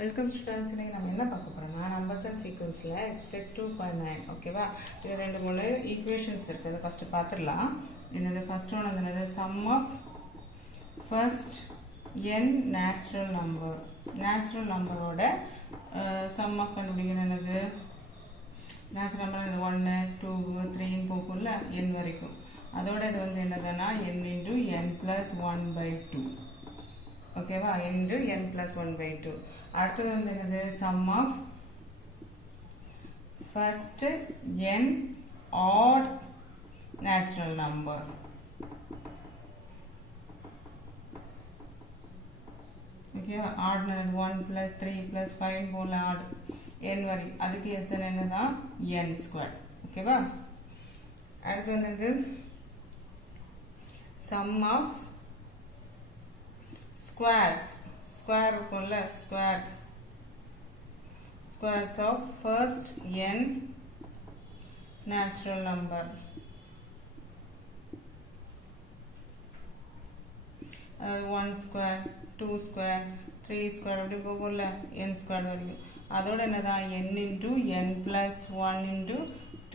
Welcome students. இன்னைக்கு நம்ம என்ன பார்க்க போறோம்னா நம்பர்ஸ் அண்ட் சீக்வன்ஸில் எக்ஸசைஸ் 2.9 ஓகேவா. இது 2-3 ஈக்குவேஷன்ஸ் இருக்குது. அதை ஃபஸ்ட்டு பார்த்துடலாம். என்னது ஃபர்ஸ்ட் ஒன் என்னது sum of first n natural number. Natural நம்பரோட சம் ஆஃப் கண்டுபிடிக்கணும். என்னது நேச்சுரல் நம்பர் இது 1 2 3 போக்கும்ல n வரைக்கும். அதோட இது வந்து என்னதுன்னா n into n plus 1/2 ஓகேவா. into n plus 1/2. அடுத்தது வந்து என்னது sum of first n add natural number. ஓகேவா. ஆட் 1 plus 3 plus 5 போல ஆட் n வரை. அதுக்கு எஸ்என் என்னதான் n ஸ்கொயர். ஓகேவா. அடுத்து வந்து சம் ஆஃப் ஸ்கொயர்ஸ். ஸ்கொயர் இருக்கும்ல squares. Squares of first n natural number. அதாவது 1 ஸ்கொயர் 2 ஸ்கொயர் 3 ஸ்கொயர் அப்படி போகும்ல n ஸ்கொயர் வரைக்கும். அதோட என்னதான் n into n plus 1 into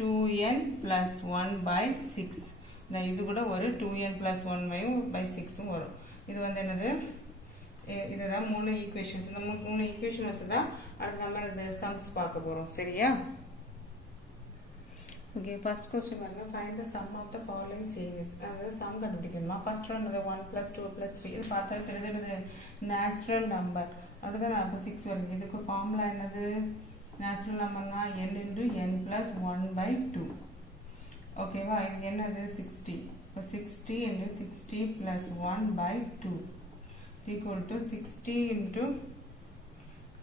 2n plus 1/6. இது கூட ஒரு 2n plus 1/6 வரும். இது வந்து என்னது இதுதான் 3 ஈக்குவேஷன்ஸ். இந்த 3 ஈக்குவேஷன்ஸ் தான் அடுத்து நம்ம இந்த சம்ஸ் பார்க்க போறோம். சரியா. ஓகே. ஃபர்ஸ்ட் क्वेश्चन பாருங்க. Find the sum of the following series. அதாவது சம் கண்டுபிடிக்கணுமா. ஃபர்ஸ்ட் ஒன் வந்து 1 plus 2 plus 3. இது பார்த்தா தெரியுது நேச்சுரல் நம்பர். அடுத்து அப்போ 6 வருது. இதுக்கு ஃபார்முலா என்னது natural நம்பர்னா n into n plus 1/2 ஓகேவா. இது என்னது 60. இப்போ 60 into 60 plus 1/2 is equal to 60 into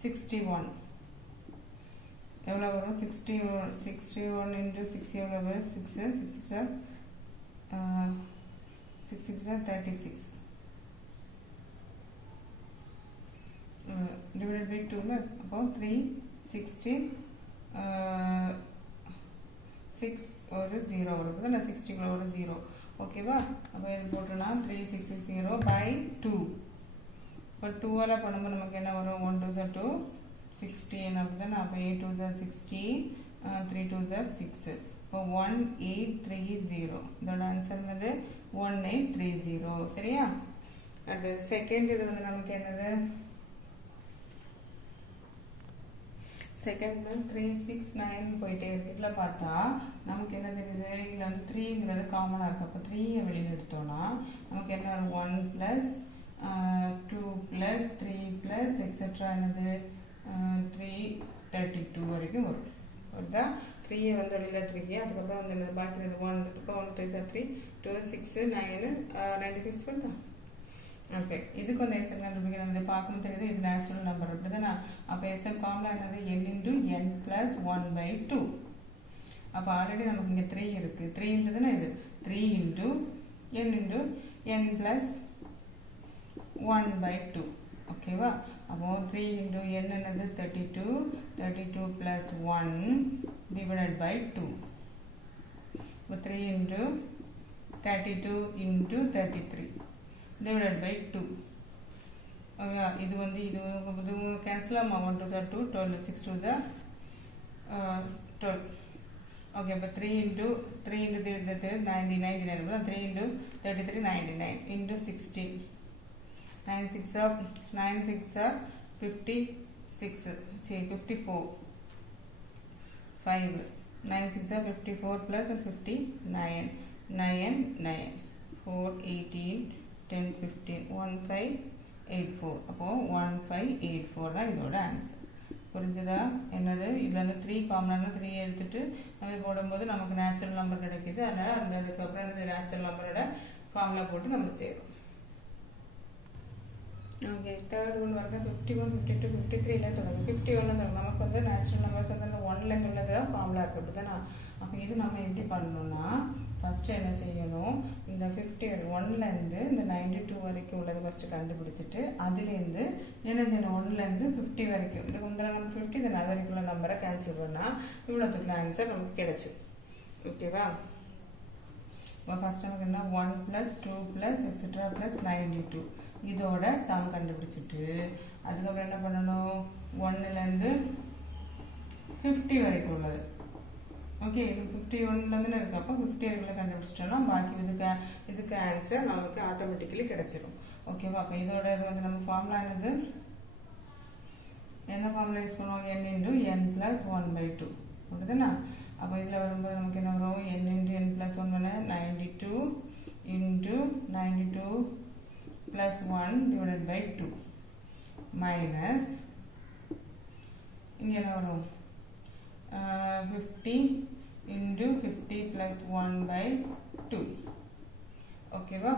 61 எவ்வளோ வரும். 61 into 6 எவ்வளோ வரும். 6 36 divided by 2 அப்போ 360 6 ஒரு 0 வரும். இல்லை 60 ஒரு 0 ஓகேவா. அப்போ இது போட்டோன்னா 360/2. இப்போ 2ஆல் பண்ணும்போது நமக்கு என்ன வரும். 1 2 2 16 அப்படின்னா அப்போ 8 2 60 3 2 6. இப்போ 1830. இதோட ஆன்சர் வந்து 1830. சரியா. அடுத்து செகண்ட் இது வந்து நமக்கு என்னது செகண்ட் 369 போயிட்டே இருக்கு. இதில் பார்த்தா நமக்கு என்ன தெரியுது. இதில் வந்து 3ங்கிறது காமனாக இருக்குது. அப்போ 3யை வெளியில் எடுத்தோம்னா நமக்கு என்ன வரும். 1 plus 2 plus 3 plus எக்ஸெட்ரா என்னது 332 வரைக்கும் வரும். வருதா. 3யை வந்து வெளியில் எடுத்துருக்கீங்க. அதுக்கப்புறம் வந்து என்ன பாக்கி 1 இப்போ 1 3 3 2 6 9 96 வருதா. ஓகே. இதுக்கு வந்து எஸ்என் கண்டுபிடிக்கிறது பார்க்கணும் தெரியுது. இது நேச்சுரல் நம்பர் அப்படிதானே. அப்போ எஸ்என் ஃபார்முலா என்னது n into n plus 1/2. அப்போ ஆல்ரெடி நமக்கு இங்கே 3 இருக்கு. 3ன்றதுன்னா இது 3 into n plus 1/2 ஓகேவா. அப்போ 3 into n என்னது 32 plus 1 divided by 2. இப்போ 3 into 32 into 33 divided by 2. Okay. இது வந்து இது கேன்சல் ஆகும். 1 2 2 12 6 2 12. ஓகே. இப்போ 3 into 90 99 3 into 33 99 into 60 9 6 56 சரி 54 5 9 6 54 plus 59 9 9 4 18 10 15 1584. அப்போ 1584 தான் இதோட ஆன்சர். புரிஞ்சுதா. என்னது இதில் வந்து 3 காமனாக 3 எடுத்துட்டு நம்ம போடும்போது நமக்கு நேச்சுரல் நம்பர் கிடைக்கிது. அதனால் அந்த அதுக்கப்புறம் இந்த நேச்சுரல் நம்பரோட ஃபார்முலா போட்டு நம்ம செய்யணும். ஓகே. தேர்ட் ஒன் வந்து 51 52 53 தொடங்கும். 51 தொடங்கும். நமக்கு வந்து நேச்சுரல் நம்பர்ஸ் வந்து அந்த 1 உள்ளது தான் ஃபார்முலா இருக்குது தானே. அப்போ இது நம்ம எப்படி பண்ணணும்னா ஃபஸ்ட்டு என்ன செய்யணும். இந்த 51லேருந்து இந்த 92 வரைக்கும் உள்ளது ஃபஸ்ட்டு கண்டுபிடிச்சிட்டு அதுலேருந்து என்ன செய்யணும். 1லேருந்து 50 வரைக்கும் இந்த முந்தின நம்பர் 50 இந்த அது வரைக்கும் உள்ள நம்பரை கேன்சல் பண்ணால் இவ்வளோத்துக்குள்ள ஆன்சர் நமக்கு கிடைச்சி. ஓகேவா. இப்போ ஃபஸ்ட் நமக்கு என்ன 1 plus 2 plus etc plus 92. இதோட சம் கண்டுபிடிச்சிட்டு அதுக்கப்புறம் என்ன பண்ணணும் 1லேருந்து 50 வரைக்கும் உள்ளது. ஓகே, இது 51 இருக்கு. அப்போ 50 வரைக்கும் கண்டுபிடிச்சிட்டோம்னா பாக்கி இதுக்கு ஆன்சர் நமக்கு ஆட்டோமேட்டிக்கலி கிடைச்சிடும். ஓகேவா? அப்போ இதோட இது வந்து நம்ம ஃபார்முலா என்னது, என்ன ஃபார்முலா யூஸ் பண்ணுவோம், n × n + 1/2 ஓகேதானா? அப்போ இதில் வரும்போது நமக்கு என்ன வரும், n × n + 1 92 × 92 + 1/2 மைனஸ் இங்கே என்ன வரும் 50 × 50 + 1/2. ஓகேவா?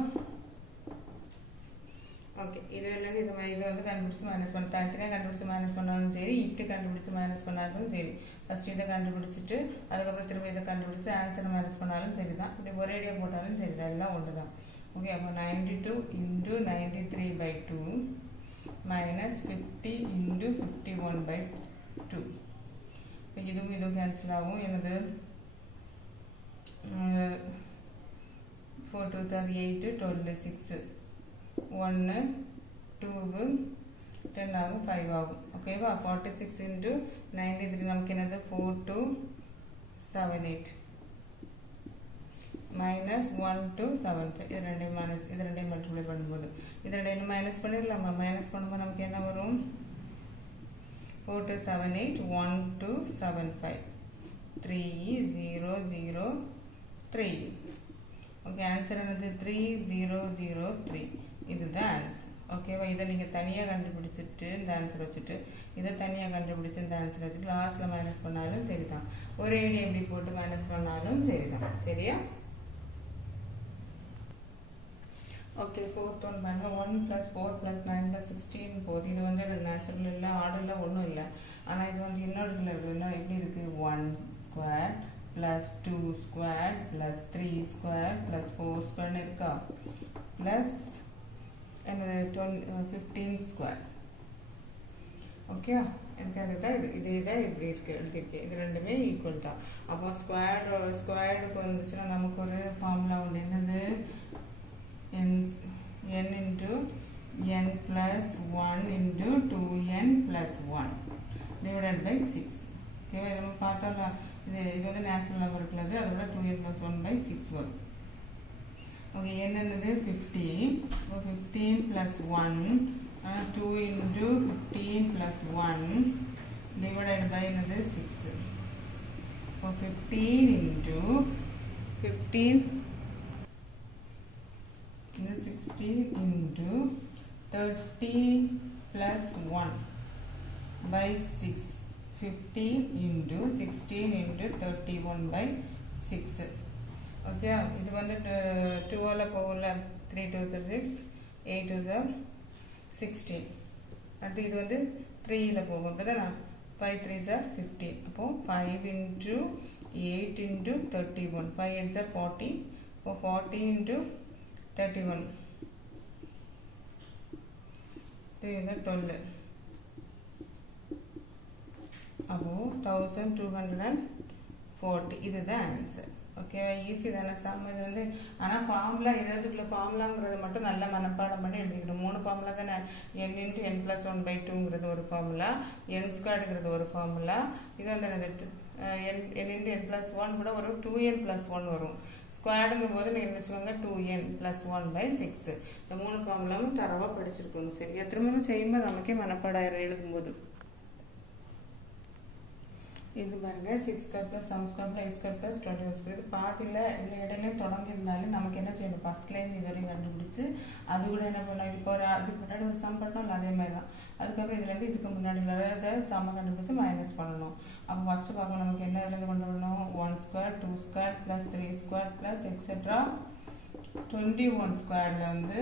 ஓகே, இதுலேருந்து இது வந்து கண்டுபிடிச்சி மைனஸ் பண்ண தனித்தனியாக கண்டுபிடிச்சி மைனஸ் பண்ணாலும் சரி, இப்படி கண்டுபிடிச்சி மைனஸ் பண்ணாலும் சரி. ஃபஸ்ட் இதை கண்டுபிடிச்சிட்டு அதுக்கப்புறம் திரும்ப இதை கண்டுபிடிச்சி ஆன்சரை மைனஸ் பண்ணாலும் சரி தான், இப்படி ஒரேடியாக போட்டாலும் சரி தான், எல்லாம் ஒன்று தான். ஓகே, அப்போ 92 × 93/2 மைனஸ் 50 × 51/2. இப்போ இதுவும் கேன்சல் ஆகும். எனது 4 2 are 8 12 6 1 2 10 ஆகும் 5 ஆகும். ஓகேவா? 46 × 93 நமக்கு என்னது 4278 மைனஸ் 1275. இது ரெண்டையும் மல்டிப்ளை பண்ணும்போது இது ரெண்டையும் மைனஸ் பண்ணிடலாமா? மைனஸ் பண்ணும்போது நமக்கு என்ன வரும் 4278 1275 3003. ஓகே, ஆன்சர் என்னது 3003. இதுதான் ஆன்சர். ஓகேவா? இதை நீங்கள் தனியாக கண்டுபிடிச்சிட்டு இந்த ஆன்சர் வச்சுட்டு இதை தனியாக கண்டுபிடிச்சி இந்த ஆன்சர் வச்சுட்டு லாஸ்ட்டில் மைனஸ் பண்ணாலும் சரி தான், ஒரே ஐடி எப்படி போட்டு மைனஸ் பண்ணாலும் சரி தான். சரியா? ஓகே, 4th ஒன் பாருங்க. 1 + 4 + 9 + 16 போகுது. இது வந்து நேச்சுரல் இல்லை, ஆர்டரில் ஒன்றும் இல்லை. ஆனால் இது வந்து இன்னொரு இதில் இருக்குன்னா எப்படி இருக்குது, 1² + 2² + 3² + 4² இருக்கா, ப்ளஸ் என்னது 15². ஓகே, எனக்கு அதுதான் இதே தான் இப்படி இருக்கு எழுதியிருக்கேன். இது ரெண்டுமே ஈக்குவல் தான். அப்போ ஸ்கொயர்டுக்கு வந்துச்சுன்னா நமக்கு ஒரு ஃபார்முலா உண்டு. என்னது, n × n + 1 × 2n + 1 / 6. ஓகேவா? இது நம்ம பார்த்தோம்னா இது வந்து நேச்சுரல் நம்பர் இருக்கிறது, அதோட 2n + 1/6 வரும். ஓகே, என்னது 15. 15 + 1 2 × 15 + 1 / என்னது 6. இப்போ 15 × 15 இது 16 × 30 + 1/6. 15 × 16 × 31/6. ஓகே, இது வந்து 2 போகல, 3 2 6 8 2 16. அடுத்து இது வந்து 3 போகும். அப்படிதானா? 5 3 15. அப்போ 5 × 8 × 31. 5 8 40. இப்போ 40 × 31. 3 12. அப்போ 1240. இதுதான் ஆன்சர். ஓகே, ஈஸி தானே சம் இது வந்து. ஆனால் ஃபார்முலா இதுக்குள்ள ஃபார்முலாங்கிறது மட்டும் நல்லா மனப்பாடம் பண்ணி எழுதிக்கணும். 3 ஃபார்முலா தானே, n × n + 1/2 ஒரு ஃபார்முலா, n² ஒரு ஃபார்முலா. இது வந்து n × n + 1 கூட ஒரு 2n + 1 வரும். ஸ்கொயர்டுங்கும் போது நீங்கள் வச்சுக்கோங்க 2n + 1/6. இந்த 3 ஃபார்முலாவும் தரவாக படிச்சிருக்கணும். சரியா? திரும்பவும் செய்யும்போது நமக்கே மனப்பாடம் எழுதும்போது. இது பாருங்க 6² + 7² + 8² + 21². இது பாதியில் இல்லை இடையில தொடங்கியிருந்தாலும் நமக்கு என்ன செய்யணும், ஃபஸ்ட்லேருந்து இதுவரையும் கண்டுபிடிச்சி அது கூட என்ன பண்ணோம், இப்போ ஒரு அதுக்கு முன்னாடி ஒரு சம் பண்ணோம், அதே மாதிரி தான். அதுக்கப்புறம் இதுலேருந்து இதுக்கு முன்னாடி உள்ளதை சம்மை கண்டுபிடிச்சி மைனஸ் பண்ணணும். அப்போ ஃபஸ்ட்டு பார்க்கணும் நமக்கு என்ன இதுலேருந்து கொண்டு வரணும், 1² 2² + 3² + எக்ஸெட்ரா 21² வந்து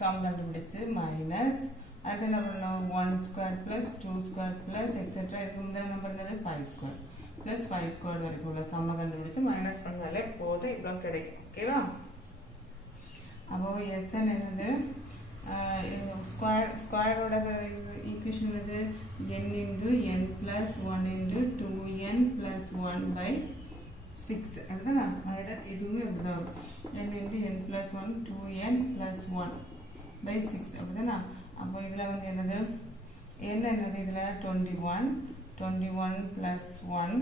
சம் கண்டுபிடிச்சி மைனஸ். அடுத்து என்ன பண்ணணும், 1² + 2² + எக்ஸெட்ரா இதுக்கு முன்னாடி நம்பர் என்னது 5² + 5² வரைக்கும் உள்ள சம்மை கண்டுபிடிச்சி மைனஸ் பண்ணாலே போதும், இவ்வளோ கிடைக்கும். ஓகேவா? அப்போ எஸ்என் என்னது, ஸ்கொயரோட ஈக்குவேஷன் இது n × n + 1 × 2n + 1/6. அதுதான் இதுவுமே இப்படிதான் வரும். n × n + 1 2n + 1 by 6 அப்படிதானா அப்போ இதுல வந்து என்னது என்னது இதுல 21 plus 1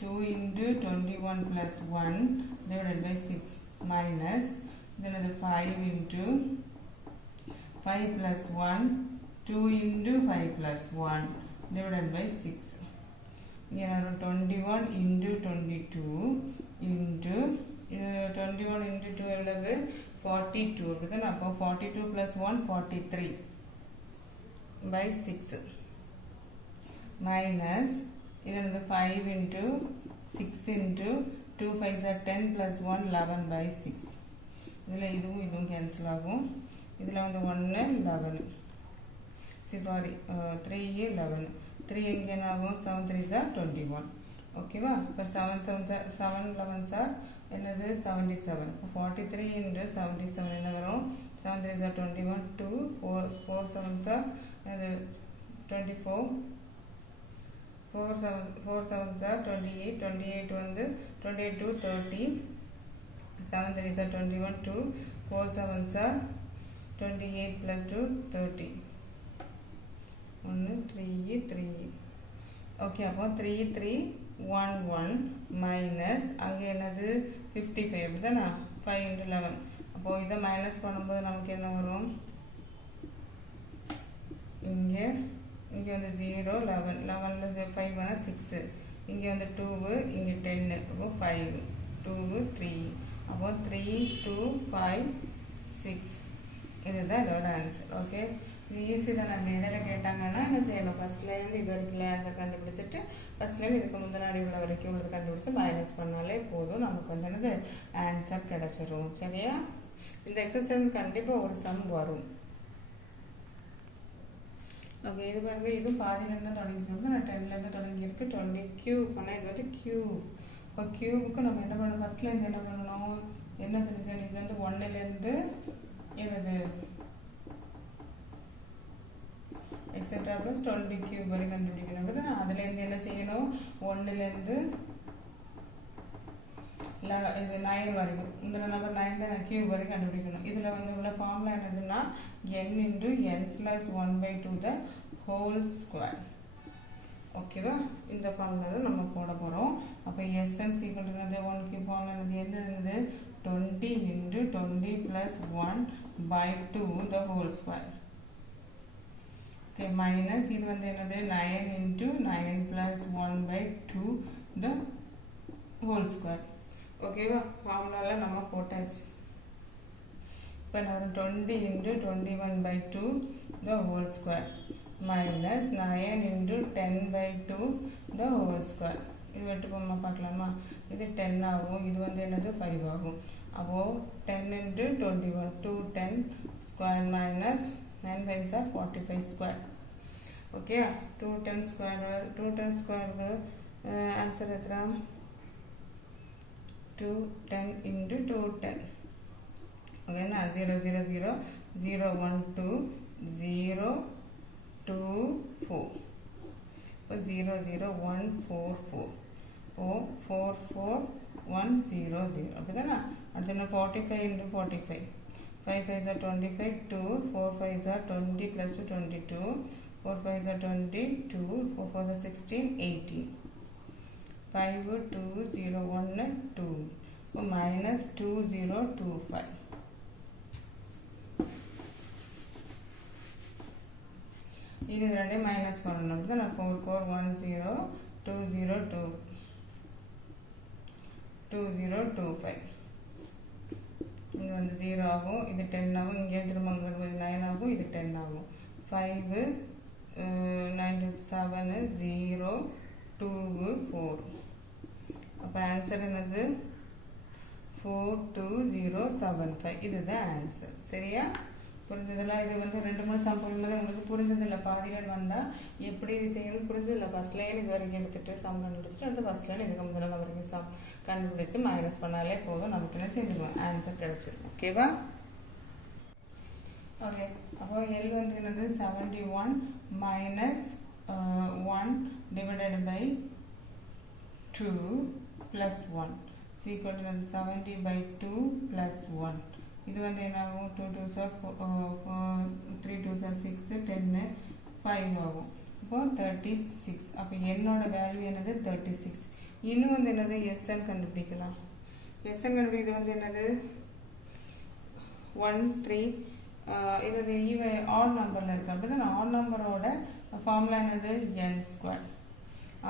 2 into 21 plus 1 divided by 6 minus then the 5 into 5 plus 1 2 into 5 plus 1 divided by 6 here 21 into 22 into 21 into 2 எவ்வளவு 42 அப்படிதானே அப்போ 42 plus 1 43 by 6 minus இது 5 into 6 into 2 5s are 10 plus 1 11 by 6 இதில் இதுவும் cancel ஆகும் இதில் வந்து 1 11 sorry 3 11 3 எங்கே ஆகும் 7 3s are 21 ஓகேவா இப்போ 7 11s are என்னது 77 43 into 77 என்ன வரும் 7 3s are 21 2 4 7s are 24 4 7s are 28 வந்து 28 to 30 7 3s are 21 2 4 7s are 28 plus 2 30 1 3 3 okay அப்போ 3 3 1 1 minus அங்கே என்னது 55 அப்படிதானா 5 into 11 அப்போ இதை மைனஸ் பண்ணும்போது நமக்கு என்ன வரும் இங்கே வந்து 0 11 11 5 வர 6 இங்கே வந்து 2 இங்கே 10 அப்போ 5 2 3 அப்போ 3 2 5 6 இதுதான் இதோட ஆன்சர் ஓகே இது ஈஸி தான் நம்ம இடையில கேட்டாங்கன்னா என்ன செய்யணும் ஃபர்ஸ்ட்லேருந்து இது வரைக்கும் ஆன்சர் கண்டுபிடிச்சிட்டு ஃபர்ஸ்ட்லேருந்து இதுக்கு முன்னாடி உள்ள வரைக்கும் உள்ளது கண்டுபிடிச்சி மைனஸ் பண்ணாலே போதும் நமக்கு வந்து என்னது ஆன்சர் கிடச்சிரும் சரியா இந்த எக்ஸசைஸ் கண்டிப்பாக ஒரு சம் வரும் ஓகே இது பாருங்க இது பாதியிலேருந்து தொடங்கிருக்கு நான் 10லேருந்து தொடங்கியிருக்கு 20 கியூப் ஆனால் இது வந்து கியூப் இப்போ கியூபுக்கு நம்ம என்ன பண்ணணும் ஃபர்ஸ்ட்லேருந்து என்ன பண்ணணும் என்ன சொல்லிச்சு இது வந்து 1லேருந்து என்னது எக்ஸெட்ரா ப்ளஸ் 20 கியூப் வரை கண்டுபிடிக்கணும் அப்படின்னா அதுலேருந்து என்ன செய்யணும் 1லேருந்து இது 9 வரைக்கும் இந்த நம்பர் 9 தான் கியூப் வரை கண்டுபிடிக்கணும் இதில் வந்து உள்ள ஃபார்முலா என்னதுன்னா n into n plus 1/2 the whole square ஓகேவா இந்த ஃபார்முலா தான் நம்ம போட போகிறோம் அப்போ sn equal to 1 cube formula என்னது 20 into 20 plus 1/2 the whole square okay minus இது வந்து என்னது 9 into 9 plus 1/2 the whole square ஓகேவா ஃபார்முலால நம்ம போட்டாச்சு இப்போ நான் 20 into 21/2 the whole square minus 9 into 10/2 the whole square இது வெட்டு போமா பார்க்கலாமா இது 10 ஆகும் இது வந்து என்னது 5 ஆகும் அப்போ 10 into 21 210 square minus 9 5s are 45 square okay 210 square answer எத்தனை 210 into 210 again 0 0 0 0 1 2 0 2 4 0 0 1 4 4 4 4 1 0 0 அப்படிதானா அடுத்து 45 into 45 5 5s are 25 2 4 5s are 20 plus 2 22 4 5s are 22 4 4s are 16 18 5 2 0 1 2 minus 2 0 2 5 இது ரெண்டே மைனஸ் பண்ணணும் அப்படிதான் நான் 4 4 1 0 2 0 2 0 2 5 இங்கே வந்து 0 ஆகும் இது 10 ஆகும் இங்கே திரும்ப 9 ஆகும் இது 10 ஆகும் 5 9 7 0 2 4 அப்போ ஆன்சர் என்னது 42075 இதுதான் ஆன்சர் சரியா புரிஞ்சதில்ல இது வந்து 2-3 சம் போடும்போது உங்களுக்கு புரிஞ்சதில்லை பாதியில் வந்தால் எப்படி இது செய்யணும் புரிஞ்சதில்லை ஃபர்ஸ்ட் லைன் இது வரைக்கும் எடுத்துகிட்டு சம் கண்டுபிடிச்சிட்டு அடுத்து ஃபர்ஸ்ட் லைன் இதுக்கு முதல்ல வரைக்கும் சம் கண்டுபிடிச்சி மைனஸ் பண்ணாலே போதும் நமக்கு என்ன செஞ்சுருவோம் ஆன்சர் கிடச்சிடும் ஓகேவா ஓகே அப்போ எல் வந்து என்னது 71 minus 1 divided by 2 plus 1 is equal to 70 by 2 plus 1 இது வந்து என்ன ஆகும் 2 2s are 3 2s are 6 10 5 ஆகும் இப்போ 36 அப்போ என்னோட வேல்யூ என்னது 36 இன்னும் வந்து என்னது SN கண்டுபிடிக்கலாம் SN கண்டுபிடிக்கிறது வந்து என்னது 1 3 இது ஈவன் ஆட் நம்பரில் இருக்கு அப்போ தான் ஆட் நம்பரோட ஃபார்முலா என்னது n ஸ்கொயர்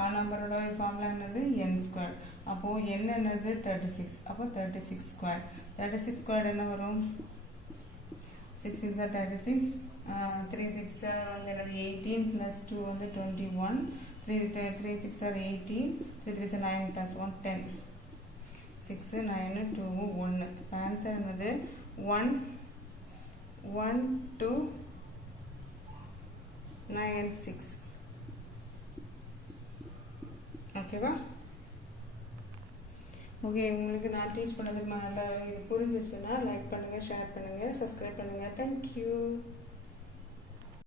ஆட் நம்பரோட ஃபார்முலா என்னது n ஸ்கொயர் அப்போது n என்னது 36 அப்போ 36 ஸ்கொயர் 36 ஸ்கொயர் என்ன வரும் 6 6 36 3 6 வந்து என்னது 18 ப்ளஸ் 2 வந்து 21 3 6 18 3 3 9 ப்ளஸ் 1 10 6 9 2 1 ஆன்சர் என்னது 1 1 2 9 6 ஓகேவா ஓகே உங்களுக்கு நான் டீச் பண்ணதுக்கு நல்லா புரிஞ்சிச்சுன்னா லைக் பண்ணுங்கள் ஷேர் பண்ணுங்கள் சப்ஸ்கிரைப் பண்ணுங்கள் தேங்க்யூ